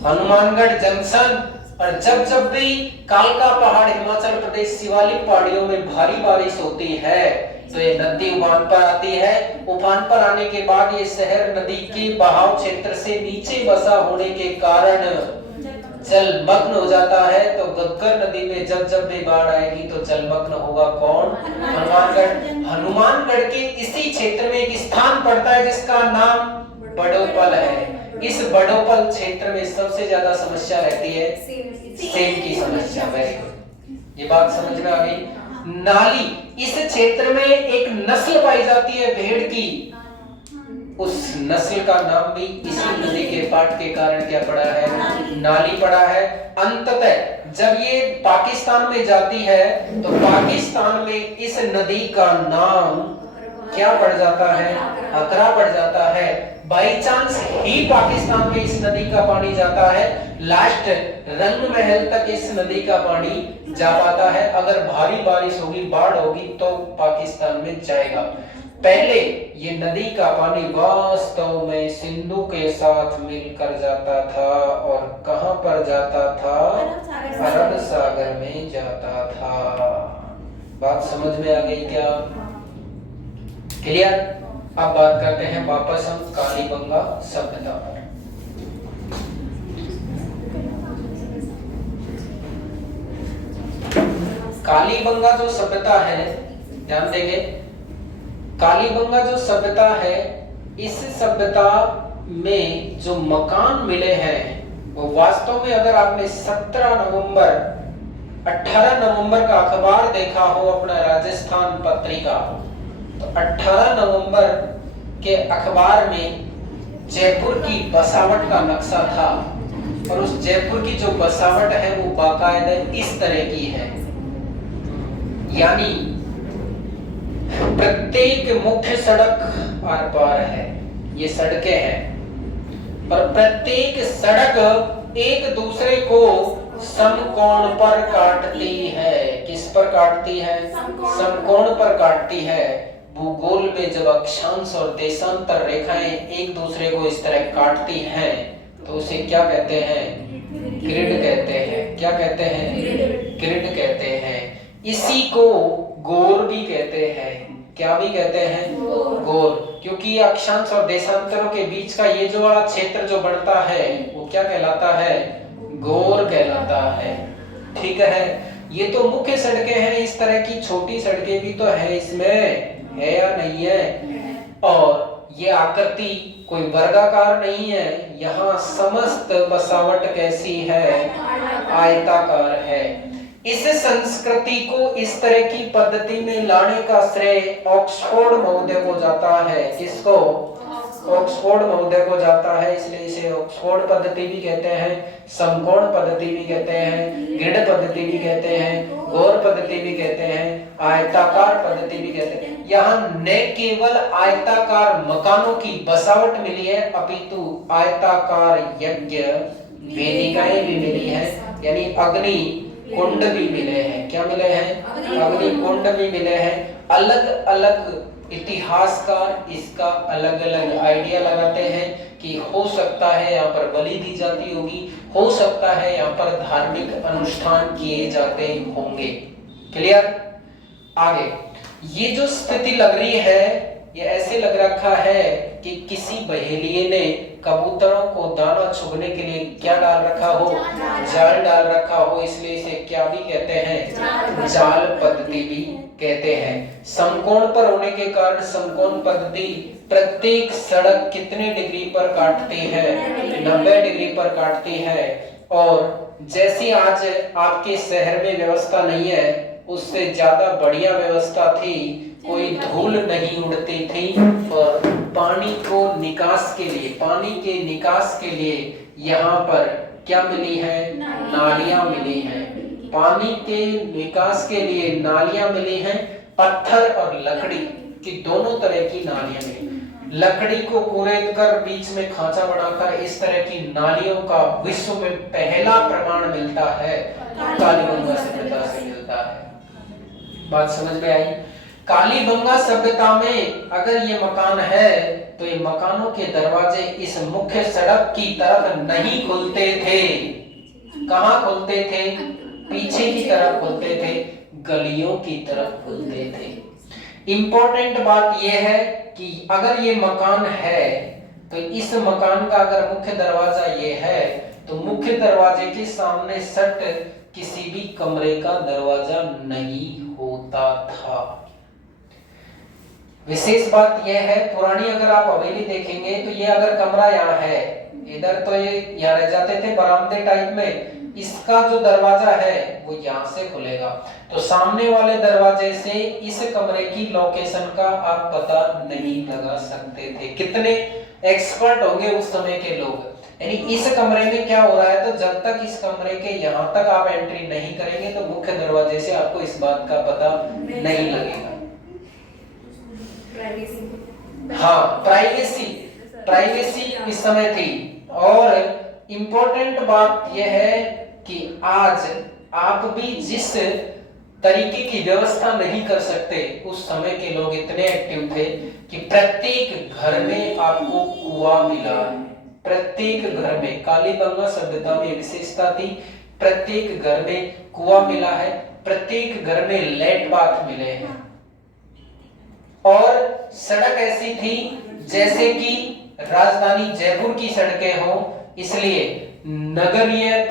हनुमानगढ़ जंक्शन। और जब जब भी कालका पहाड़ हिमाचल प्रदेश शिवालिक पहाड़ियों में भारी बारिश होती है तो ये नदी उफान पर आती है। उफान पर आने के बाद ये शहर नदी के बहाव क्षेत्र से नीचे बसा होने के कारण जलमग्न हो जाता है। तो गग्गर नदी में जब जब भी बाढ़ आएगी तो जलमग्न होगा कौन? हनुमानगढ़। हनुमानगढ़ के इसी क्षेत्र में एक स्थान पड़ता है जिसका नाम बड़ोपल है। इस बड़ोपल क्षेत्र में सबसे ज्यादा समस्या रहती है सेम की समस्या। वेरी गुड, ये बात समझ में आ गई। नाली, इस क्षेत्र में एक नस्ल पाई जाती है भेड़ की, उस नस्ल का नाम भी इसी नदी के पाट के कारण क्या पड़ा है? नाली पड़ा है। अंततः जब ये पाकिस्तान में जाती है तो पाकिस्तान में इस नदी का नाम क्या पड़ जाता है? अकरा पड़ जाता है। बाई चांस ही पाकिस्तान में इस नदी का पानी जाता है, लास्ट रंग महल तक इस नदी का पानी जा पाता है। अगर भारी बारिश होगी, बाढ़ होगी तो पाकिस्तान में जाएगा। पहले ये नदी का पानी वास्तव में सिंधु के साथ मिलकर जाता था और कहां पर जाता था? अरब सागर में जाता था। बात समझ में आ गई क्या? क्लियर? अब बात करते हैं वापस हम कालीबंगा सभ्यता पर। कालीबंगा जो सभ्यता है, ध्यान देंगे, कालीबंगा जो सभ्यता है, इस सभ्यता में जो मकान मिले हैं वो वास्तव में, अगर आपने 17 नवंबर 18 नवंबर का अखबार देखा हो, अपना राजस्थान पत्रिका, तो 18 नवंबर के अखबार में जयपुर की बसावट का नक्शा था और उस जयपुर की जो बसावट है वो बाकायदा इस तरह की है। यानी प्रत्येक मुख्य सड़क आर पार है, ये सड़कें हैं और प्रत्येक सड़क एक दूसरे को समकोण पर काटती है। किस पर काटती है? समकोण पर काटती है। भूगोल में जब अक्षांश और देशांतर रेखाएं एक दूसरे को इस तरह काटती हैं तो उसे क्या कहते हैं? ग्रिड कहते हैं। क्या कहते हैं? ग्रिड कहते हैं। इसी को गोर भी कहते हैं। क्या भी कहते हैं? गोर। क्योंकि अक्षांश और देशांतरों के बीच का ये जो वाला क्षेत्र जो बढ़ता है वो क्या कहलाता है? गोर कहलाता है। ठीक है, ये तो मुख्य सड़कें हैं। इस तरह की छोटी सड़कें भी तो है, इसमें है या नहीं है? और ये आकृति कोई वर्गाकार नहीं है, यहाँ समस्त बसावट कैसी है? आयताकार है। इस संस्कृति को इस तरह की पद्धति में लाने का श्रेय ऑक्सफोर्ड महोदय को जाता है। किसको? ऑक्सफोर्ड महोदय को जाता है। इसलिए इसे ऑक्सफोर्ड पद्धति भी कहते हैं, समकोण पद्धति भी कहते हैं, ग्रिड पद्धति भी कहते हैं, गौर पद्धति भी कहते हैं, आयताकार पद्धति भी कहते हैं। यहाँ न केवल आयताकार मकानों की बसावट मिली है अपितु आयताकार यज्ञ वेदिकाएं भी मिली है, यानी अग्नि कुंड भी मिले हैं। क्या मिले हैं? अग्नि कुंड भी मिले हैं। अलग अलग इतिहासकार इसका अलग अलग आइडिया लगाते हैं कि हो सकता है यहाँ पर बलि दी जाती होगी, हो सकता है यहाँ पर धार्मिक अनुष्ठान किए जाते होंगे। क्लियर? आगे ये जो स्थिति लग रही है, ये ऐसे लग रखा है कि किसी बहेलिये ने कबूतरों को दाना चुगने के लिए क्या डाल रखा हो? जाल डाल रखा हो। इसलिए इसे क्या भी कहते हैं? जाल पद्धति भी कहते हैं। समकोण पर होने के कारण समकोण पद्धति प्रत्येक सड़क कितने डिग्री पर काटती है? 90 डिग्री पर काटती है। और जैसी आज आपके शहर में व्यवस्था नहीं है, उससे ज्यादा बढ़िया व्यवस्था थी। कोई धूल नहीं उड़ती थी और पानी को निकास के लिए, पानी के निकास के लिए यहाँ पर क्या मिली है? नालियां मिली हैं। पानी के निकास के लिए नालियां मिली हैं। पत्थर और लकड़ी की दोनों तरह की नालियां मिली। लकड़ी को कुरेद कर बीच में खांचा बनाकर इस तरह की नालियों का विश्व में पहला प्रमाण मिलता है, कालीबंगा सभ्यता से मिलता है। बात समझ में आई? कालीबंगा सभ्यता में अगर ये मकान है तो ये मकानों के दरवाजे इस मुख्य सड़क की तरफ नहीं खुलते थे। कहां खुलते थे? पीछे की तरफ खुलते थे, गलियों की तरफ खुलते थे। इंपॉर्टेंट बात यह है कि अगर ये मकान है तो इस मकान का अगर मुख्य दरवाजा ये है तो मुख्य दरवाजे के सामने सट किसी भी कमरे का दरवाजा नहीं होता था। विशेष बात यह है, पुरानी अगर आप हवेली देखेंगे तो ये अगर कमरा यहाँ है, इधर तो ये यहाँ रह जाते थे बरामदे टाइप में, इसका जो दरवाजा है वो यहाँ से खुलेगा, तो सामने वाले दरवाजे से इस कमरे की लोकेशन का आप पता नहीं लगा सकते थे। कितने एक्सपर्ट होंगे उस समय के लोग, यानी इस कमरे में क्या हो रहा है, तो जब तक इस कमरे के यहाँ तक आप एंट्री नहीं करेंगे तो मुख्य दरवाजे से आपको इस बात का पता नहीं लगेगा। हाँ, प्राइवेसी इस समय थी। और इम्पोर्टेंट बात यह है कि आज आप भी जिस तरीके की व्यवस्था नहीं कर सकते, उस समय के लोग इतने एक्टिव थे कि प्रत्येक घर में आपको कुआं मिला है। प्रत्येक घर में, कालीबंगा सभ्यता में विशेषता थी, प्रत्येक घर में कुआं मिला है, प्रत्येक घर में लेट बाथ मिले हैं। और सड़क ऐसी थी जैसे कि राजधानी जयपुर की सड़कें हो, इसलिए नगरीय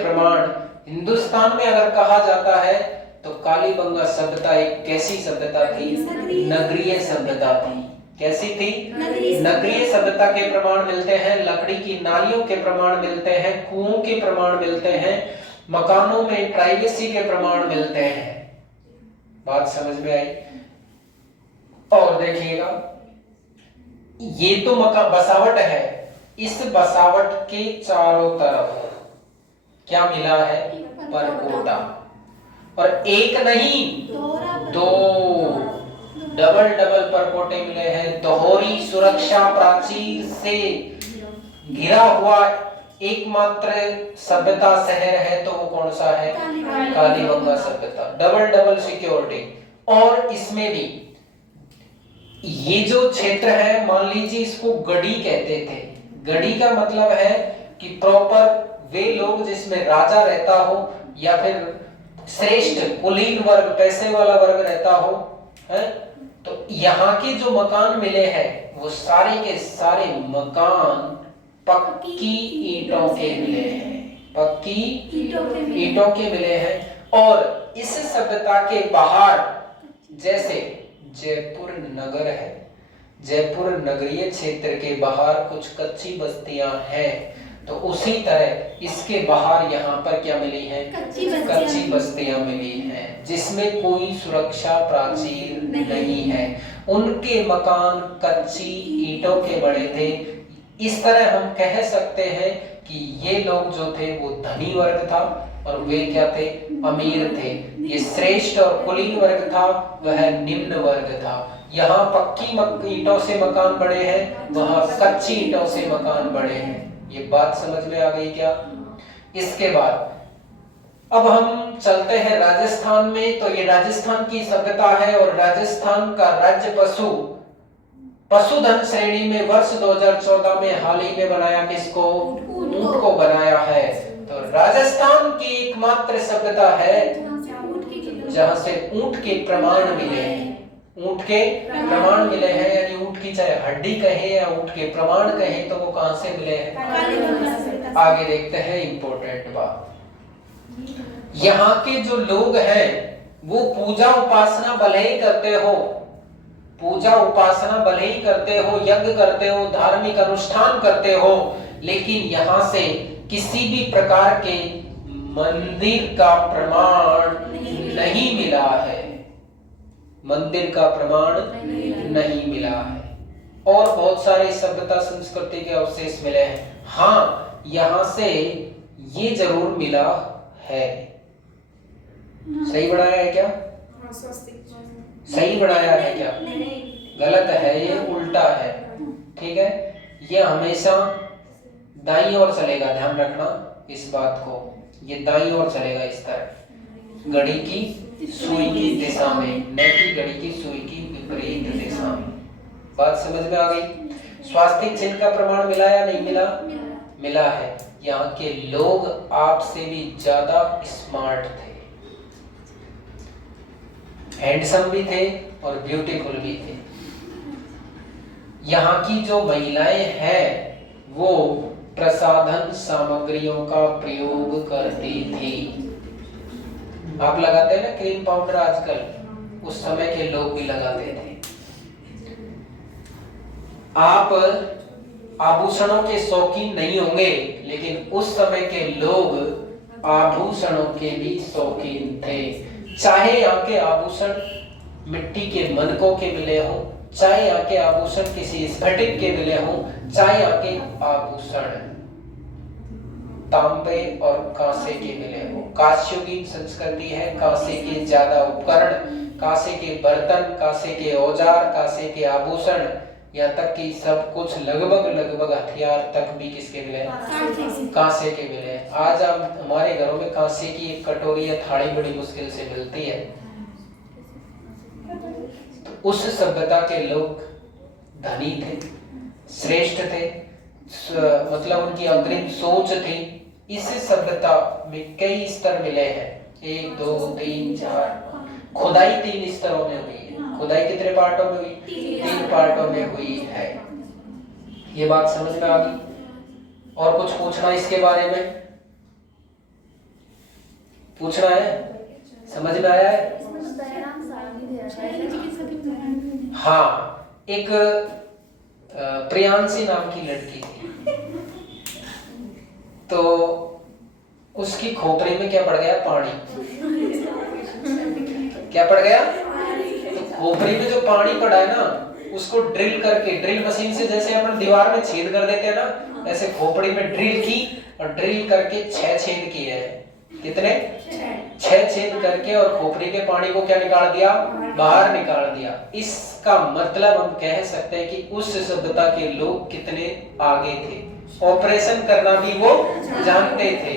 प्रमाण हिंदुस्तान में अगर कहा जाता है तो कालीबंगा सभ्यता एक कैसी सभ्यता थी? नगरीय सभ्यता थी। कैसी थी? नगरीय सभ्यता के प्रमाण मिलते हैं, लकड़ी की नालियों के प्रमाण मिलते हैं, कुओं के प्रमाण मिलते हैं, मकानों में प्राइवेसी के प्रमाण मिलते हैं। बात समझ में आई? और देखिएगा, ये तो बसावट है, इस बसावट के चारों तरफ क्या मिला है? परकोटा। और एक नहीं, दो डबल परकोटे मिले हैं। दोहरी सुरक्षा प्राचीर से घिरा हुआ एकमात्र सभ्यता शहर है तो वो कौन सा है? कालीबंगा सभ्यता। Double security. और इसमें भी ये जो क्षेत्र है, मान लीजिए इसको गढ़ी कहते थे। गढ़ी का मतलब है कि प्रॉपर वे लोग जिसमें राजा रहता हो या फिर श्रेष्ठ कुलीन वर्ग, पैसे वाला वर्ग रहता हो, है? तो यहाँ के जो मकान मिले हैं वो सारे के सारे मकान पक्की ईंटों के मिले हैं, पक्की ईंटों के मिले हैं। और इस सभ्यता के बाहर, जैसे जयपुर नगर है, जयपुर नगरीय क्षेत्र के बाहर कुछ कच्ची बस्तियां हैं, तो उसी तरह इसके बाहर यहाँ पर क्या मिली है? कच्ची बस्तियां मिली हैं, जिसमें कोई सुरक्षा प्राचीर नहीं है। उनके मकान कच्ची ईंटों के बने थे। इस तरह हम कह सकते हैं कि ये लोग जो थे वो धनी वर्ग था और वे क्या थे? अमीर थे। ये श्रेष्ठ और कुलीन वर्ग था, वह निम्न वर्ग था। यहाँ पक्की ईंटों से मकान बने हैं, वहाँ कच्ची ईंटों से मकान बने हैं। ये बात समझ में आ गई क्या? इसके बाद अब हम चलते हैं राजस्थान में। तो ये राजस्थान की सभ्यता है और राजस्थान का राज्य पशुधन श्रेणी में वर्ष 2014 में हाल ही में बनाया किसको? ऊंट को बनाया है। तो राजस्थान की एकमात्र सभ्यता है जहां से ऊंट के प्रमाण मिले हैं। ऊंट के प्रमाण मिले हैं, यानी ऊंट की चाहे हड्डी कहे या ऊंट के प्रमाण कहे तो वो कहां से मिले हैं? आगे देखते हैं इंपॉर्टेंट बात। यहाँ के जो लोग हैं वो पूजा उपासना भले ही करते हो, पूजा उपासना भले ही करते हो, यज्ञ करते हो, धार्मिक अनुष्ठान करते हो, लेकिन यहाँ से किसी भी प्रकार के मंदिर का प्रमाण नहीं मिला है। मंदिर का प्रमाण नहीं मिला है। और बहुत सारे सभ्यता संस्कृति के अवशेष मिले हैं। हाँ, यहाँ से ये जरूर मिला है। सही बढ़ाया है क्या? सही बढ़ाया है क्या? गलत है, ये उल्टा है। ठीक है, ये हमेशा दाईं ओर चलेगा, ध्यान रखना इस बात को, ये दाईं ओर चलेगा इस तरह, घड़ी की सुई की दिशा में, न कि घड़ी की सुई की विपरीत दिशा में। बात समझ में आ गई? स्वास्तिक चिन्ह का प्रमाण मिला या नहीं मिला? मिला है। यहाँ के लोग आपसे भी ज्यादा स्मार्ट थे, हैंडसम भी थे और ब्यूटीफुल भी थे। यहाँ की जो महिलाएं हैं वो प्रसाधन सामग्रियों का प्रयोग करती थी। आप लगाते हैं ना क्रीम पाउडर आजकल, उस समय के लोग भी लगाते थे। आप आभूषणों के शौकीन नहीं होंगे, लेकिन उस समय के लोग आभूषणों के भी शौकीन थे। चाहे यहाँ के आभूषण मिट्टी के मनकों के मिले हों, चाहे यहाँ के आभूषण किसी स्फटिक के मिले हों, चाहे यहाँ के आभूषण तांबे और कांसे के मिले हों। कांस्ययुगीन संस्कृति है, कांसे के ज्यादा उपकरण, कांसे के बर्तन, कांसे के औजार, कांसे के आभूषण, यहाँ तक कि सब कुछ लगभग हथियार तक भी किसके मिले? कांसे के मिले। आज हमारे घरों में कांसे की एक कटोरी या थाली बड़ी मुश्किल से मिलती है। तो उस सभ्यता के लोग धनी थे, श्रेष्ठ थे, मतलब उनकी अग्रिम सोच थी। इस सभ्यता में कई स्तर मिले हैं, 1 2 3 4, खुदाई 3 स्तरों में हुई है। खुदाई कितने पार्टों में हुई? 3 पार्टों में हुई है। ये बात समझ में आ गई? और कुछ पूछना इसके बारे में? पूछना है? समझ में आया है? हाँ, एक प्रियांशी नाम की लड़की थी, तो उसकी खोपड़ी में क्या पड़ गया? पानी। क्या पड़ गया? तो खोपड़ी में जो पानी पड़ा है ना, उसको ड्रिल करके, ड्रिल मशीन से जैसे अपन दीवार में छेद कर देते हैं ना, ऐसे खोपड़ी में ड्रिल की और ड्रिल करके 6 छेद किए हैं। कितने? 6 छेद करके, और खोपड़ी के पानी को क्या निकाल दिया? बाहर निकाल दिया। इसका मतलब हम कह सकते हैं कि उस सभ्यता के लोग कितने आगे थे, ऑपरेशन करना भी वो जानते थे।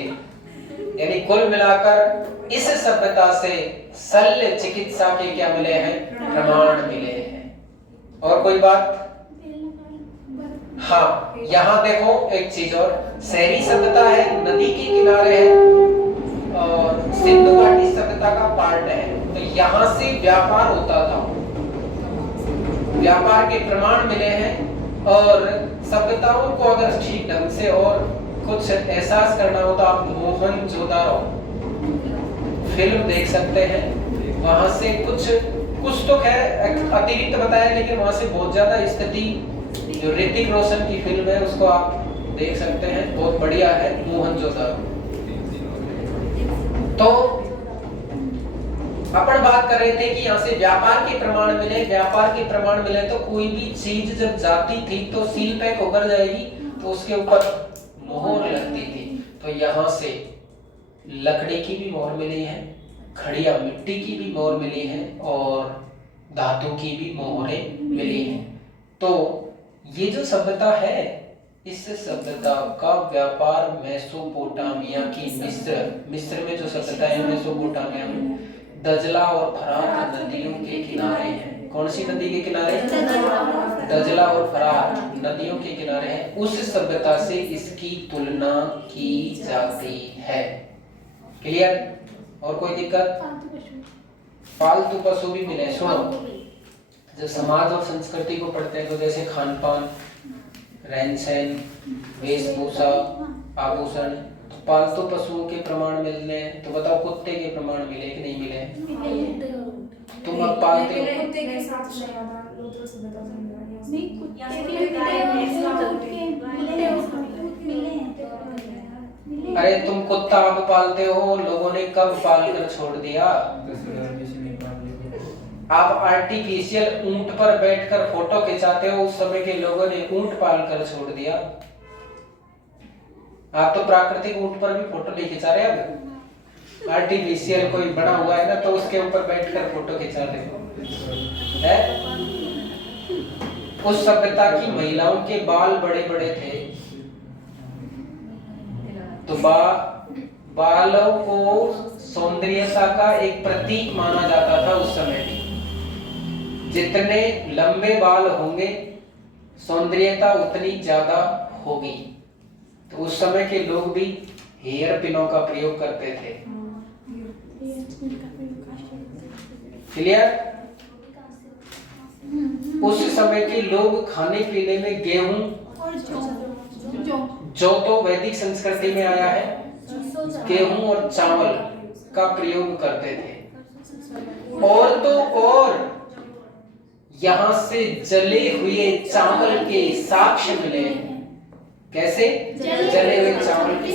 यानी कुल मिलाकर इस सभ्यता से शल्य चिकित्सा के क्या मिले हैं? प्रमाण मिले हैं। और कोई बात? हाँ, यहाँ देखो एक चीज और, शहरी सभ्यता है, नदी के किनारे है, और सिंधु घाटी सभ्यता का पार्ट है। तो यहाँ से व्यापार होता था, व्यापार के प्रमाण मिले हैं। और सभ्यताओं को अगर ठीक ढंग से और कुछ एहसास करना हो तो आप मोहनजोदारो फिल्म देख सकते हैं। वहां से कुछ तो खैर अतिरिक्त बताया, लेकिन वहां से बहुत ज्यादा स्थिति, जो ऋतिक रोशन की फिल्म है उसको आप देख सकते हैं, बहुत बढ़िया है मोहनजोदारो। तो अपन बात कर रहे थे कि यहाँ से व्यापार के प्रमाण मिले, व्यापार के प्रमाण मिले तो कोई भी चीज जब जाती थी तो सील पैक होकर जाएगी, तो उसके ऊपर मोहर लगती थी। तो यहाँ से लकड़ी की भी मोहर मिली है, खड़िया मिट्टी की भी मोहर मिली है, और धातु की भी मोहरें मिली हैं। तो ये जो सभ्यता है, इस सभ्यता का व्यापार मेसोपोटामिया की मिस्र में जो सभ्यता है मेसोपोटामिया में दजला और फरात नदियों के किनारे है। कौन सी नदी के किनारे? दजला और फरात नदियों के किनारे है। उस सभ्यता से इसकी तुलना की जाती है। क्लियर? और कोई दिक्कत? पालतू पशु भी मिले। सुनो, जब समाज और संस्कृति को पढ़ते हैं तो जैसे खान पान, रहन सहन, वेशभूषा, आभूषण, तो पालतू पशुओं के प्रमाण मिलने हैं। तो बताओ कुत्ते के प्रमाण मिले कि नहीं मिले? तुम अब पालते हो? अरे तुम कुत्ता अब पालते हो, लोगों ने कब पाल कर छोड़ दिया? आप आर्टिफिशियल ऊंट पर बैठकर फोटो खिंचाते हो, उस समय के लोगों ने ऊंट पाल कर छोड़ दिया। आप तो प्राकृतिक ऊंट पर भी फोटो नहीं खिंचा रहे, अब आर्टिफिशियल कोई बना हुआ है ना, तो उसके ऊपर बैठकर फोटो खिंचा रहे हो। उस सभ्यता की महिलाओं के बाल बड़े बड़े थे, तो बालों को सौंदर्यता का एक प्रतीक माना जाता था उस समय भी। जितने लंबे बाल होंगे सौंदर्यता उतनी ज्यादा होगी। तो उस समय के लोग भी हेयर पिनों का प्रयोग करते थे। क्लियर? उस समय के लोग खाने पीने में गेहूं और जो तो वैदिक संस्कृति में आया है, गेहूं और चावल का प्रयोग करते थे। और तो और यहां से जले हुए चावल के साक्ष्य मिले। कैसे? जले हुए चावल के।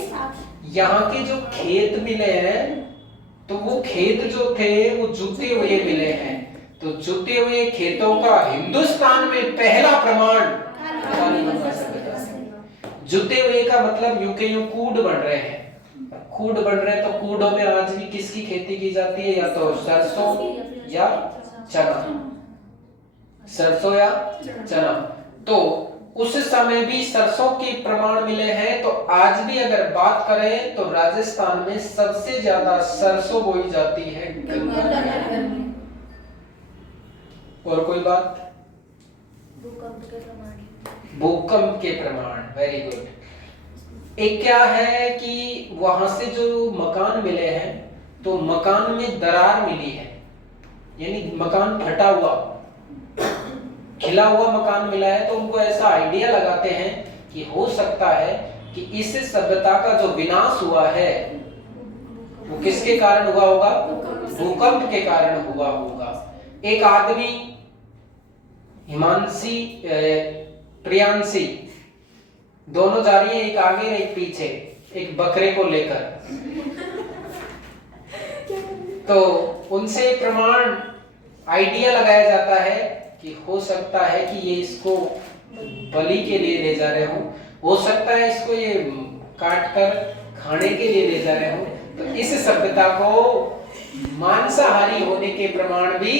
यहाँ के जो खेत मिले हैं तो वो खेत जो थे वो जुते हुए मिले हैं। तो जुते हुए खेतों का हिंदुस्तान में पहला प्रमाण कालीबंगा सभ्यता से। जुते हुए का मतलब यूं के यूं कूड बन रहे हैं। कूड बन रहे हैं तो कूडों में आज भी किसकी खेती की जाती है? या तो सरसों या चना। सरसों या चना। तो उस समय भी सरसों के प्रमाण मिले हैं। तो आज भी अगर बात करें तो राजस्थान में सबसे ज्यादा सरसों बोई जाती है गंगा नदी में। और कोई बात? भूकंप के प्रमाण। Very good. एक क्या है कि वहां से जो मकान मिले हैं तो मकान में दरार मिली है, यानी मकान फटा हुआ, खिला हुआ मकान मिला है। तो उनको ऐसा आइडिया लगाते हैं कि हो सकता है कि इस सभ्यता का जो विनाश हुआ है वो किसके कारण हुआ होगा? भूकंप के कारण हुआ होगा। एक आदमी हिमांशी प्रियांशी दोनों जा रही है, एक आगे एक पीछे, एक बकरे को लेकर। तो उनसे प्रमाण आइडिया लगाया जाता है कि हो सकता है कि ये इसको बलि के लिए ले जा रहे हो सकता है इसको ये काट कर खाने के लिए ले जा रहे हो। तो इस सभ्यता को मांसाहारी होने के प्रमाण भी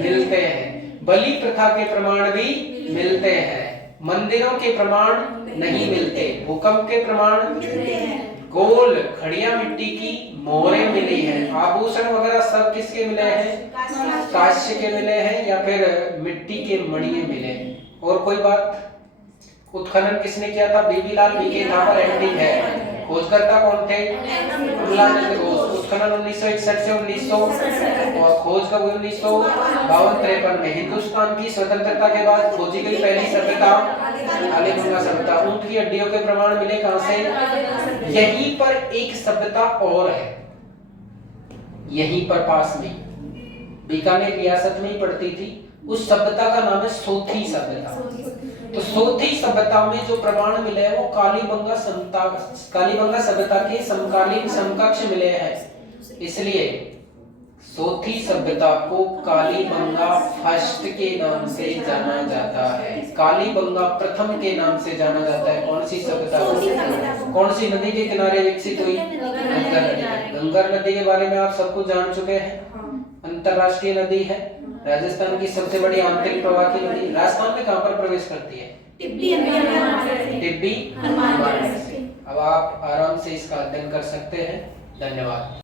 मिलते हैं, बलि प्रथा के प्रमाण भी मिलते हैं, मंदिरों के प्रमाण नहीं मिलते, भूकंप के प्रमाण मिलते हैं, गोल खड़िया मिट्टी की मोहरें मिली हैं, आभूषण वगैरह सब किसके मिले हैं? कांस्य के मिले हैं या फिर मिट्टी के मणिये मिले हैं। और कोई बात? उत्खनन किसने किया था? बीबी लाल बीके थापर एमडी है। खोजकर्ता कौन थे? उत्खनन 1961 से 1900 और खोज कब 1952-53 में। हिंदुस्तान की स्वतंत्रता के बाद खोजी गई पहली सभ्यता कालीबंगा सभ्यता। ऊंट की हड्डियों के प्रमाण मिले कहां से? यहीं पर एक सभ्यता और है, यहीं पर पास में बीकानेर रियासत में ही पड़ती थी। उस सभ्यता का नाम है सोथी सभ्यता। तो सोथी सभ्यता में जो प्रमाण मिले हैं वो कालीबंगा सभ्यता के समकालीन समकक्ष मिले हैं। इसलिए सोथी सभ्यता को कालीबंगा फर्स्ट के नाम से जाना जाता है, कालीबंगा प्रथम के नाम से जाना जाता है। कौन सी सभ्यता? कौन सी नदी के किनारे विकसित हुई? गंगा नदी। गंगा नदी के बारे में आप सब कुछ जान चुके हैं। अंतरराष्ट्रीय नदी है, राजस्थान की सबसे बड़ी आंतरिक प्रवाह की नदी। राजस्थान में कहां पर प्रवेश करती है? टिब्बी हनुमानगढ़ से। अब आप आराम से इसका अध्ययन कर सकते हैं। धन्यवाद।